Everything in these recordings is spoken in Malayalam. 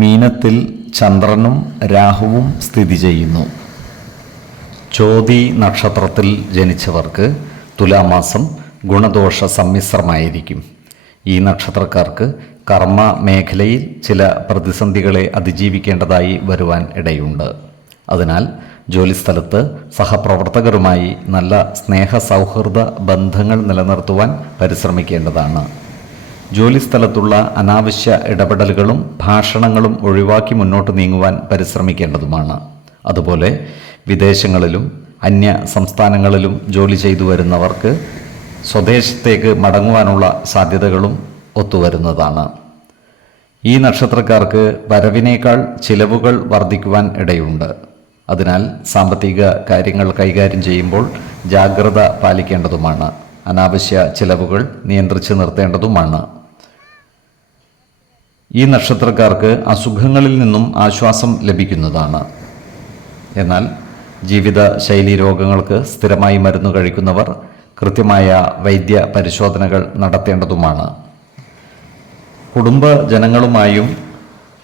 മീനത്തിൽ ചന്ദ്രനും രാഹുവും സ്ഥിതി ചെയ്യുന്നു. ചോതി നക്ഷത്രത്തിൽ ജനിച്ചവർക്ക് തുലാമാസം ഗുണദോഷ സമ്മിശ്രമായിരിക്കും. ഈ നക്ഷത്രക്കാർക്ക് കർമ്മ മേഖലയിൽ ചില പ്രതിസന്ധികളെ അതിജീവിക്കേണ്ടതായി വരുവാൻ ഇടയുണ്ട്. അതിനാൽ ജോലിസ്ഥലത്ത് സഹപ്രവർത്തകരുമായി നല്ല സ്നേഹ സൗഹൃദ ബന്ധങ്ങൾ നിലനിർത്തുവാൻ പരിശ്രമിക്കേണ്ടതാണ്. ജോലിസ്ഥലത്തുള്ള അനാവശ്യ ഇടപെടലുകളും ഭാഷണങ്ങളും ഒഴിവാക്കി മുന്നോട്ട് നീങ്ങുവാൻ പരിശ്രമിക്കേണ്ടതുമാണ്. അതുപോലെ വിദേശങ്ങളിലും അന്യ സംസ്ഥാനങ്ങളിലും ജോലി ചെയ്തു വരുന്നവർക്ക് സ്വദേശത്തേക്ക് മടങ്ങുവാനുള്ള സാധ്യതകളും ഒത്തുവരുന്നതാണ്. ഈ നക്ഷത്രക്കാർക്ക് വരവിനേക്കാൾ ചിലവുകൾ വർദ്ധിക്കുവാൻ ഇടയുണ്ട്. അതിനാൽ സാമ്പത്തിക കാര്യങ്ങൾ കൈകാര്യം ചെയ്യുമ്പോൾ ജാഗ്രത പാലിക്കേണ്ടതുമാണ്. അനാവശ്യ ചിലവുകൾ നിയന്ത്രിച്ച് നിർത്തേണ്ടതുമാണ്. ഈ നക്ഷത്രക്കാർക്ക് അസുഖങ്ങളിൽ നിന്നും ആശ്വാസം ലഭിക്കുന്നതാണ്. എന്നാൽ ജീവിത ശൈലി രോഗങ്ങൾക്ക് സ്ഥിരമായി മരുന്ന് കഴിക്കുന്നവർ കൃത്യമായ വൈദ്യ പരിശോധനകൾ നടത്തേണ്ടതുമാണ്. കുടുംബ ജനങ്ങളുമായും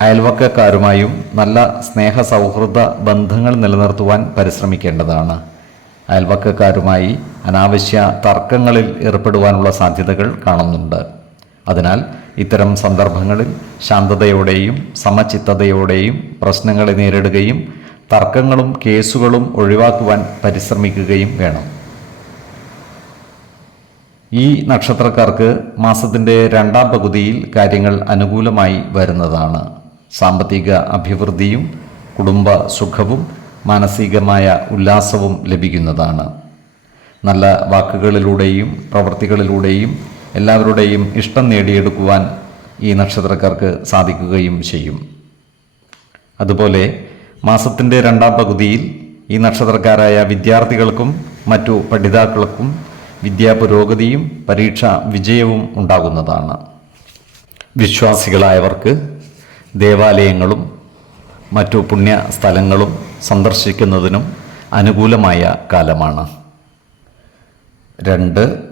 അയൽവക്കക്കാരുമായും നല്ല സ്നേഹ സൗഹൃദ ബന്ധങ്ങൾ നിലനിർത്തുവാൻ പരിശ്രമിക്കേണ്ടതാണ്. അയൽവക്കക്കാരുമായി അനാവശ്യ തർക്കങ്ങളിൽ ഏർപ്പെടുവാനുള്ള സാധ്യതകൾ കാണുന്നുണ്ട്. അതിനാൽ ഇത്തരം സന്ദർഭങ്ങളിൽ ശാന്തതയോടെയും സമചിത്തതയോടെയും പ്രശ്നങ്ങളെ നേരിടുകയും തർക്കങ്ങളും കേസുകളും ഒഴിവാക്കുവാൻ പരിശ്രമിക്കുകയും വേണം. ഈ നക്ഷത്രക്കാർക്ക് മാസത്തിന്റെ രണ്ടാം പകുതിയിൽ കാര്യങ്ങൾ അനുകൂലമായി വരുന്നതാണ്. സാമ്പത്തിക അഭിവൃദ്ധിയും കുടുംബ സുഖവും മാനസികമായ ഉല്ലാസവും ലഭിക്കുന്നതാണ്. നല്ല വാക്കുകളിലൂടെയും പ്രവൃത്തികളിലൂടെയും എല്ലാവരുടെയും ഇഷ്ടം നേടിയെടുക്കുവാൻ ഈ നക്ഷത്രക്കാർക്ക് സാധിക്കുകയും ചെയ്യും. അതുപോലെ മാസത്തിന്റെ രണ്ടാം പകുതിയിൽ ഈ നക്ഷത്രക്കാരായ വിദ്യാർത്ഥികൾക്കും മറ്റു പഠിതാക്കൾക്കും വിദ്യാപുരോഗതിയും പരീക്ഷ വിജയവും ഉണ്ടാകുന്നതാണ്. വിശ്വാസികളായവർക്ക് ദേവാലയങ്ങളും മറ്റു പുണ്യ സ്ഥലങ്ങളും സന്ദർശിക്കുന്നതിനും അനുകൂലമായ കാലമാണ്. രണ്ട്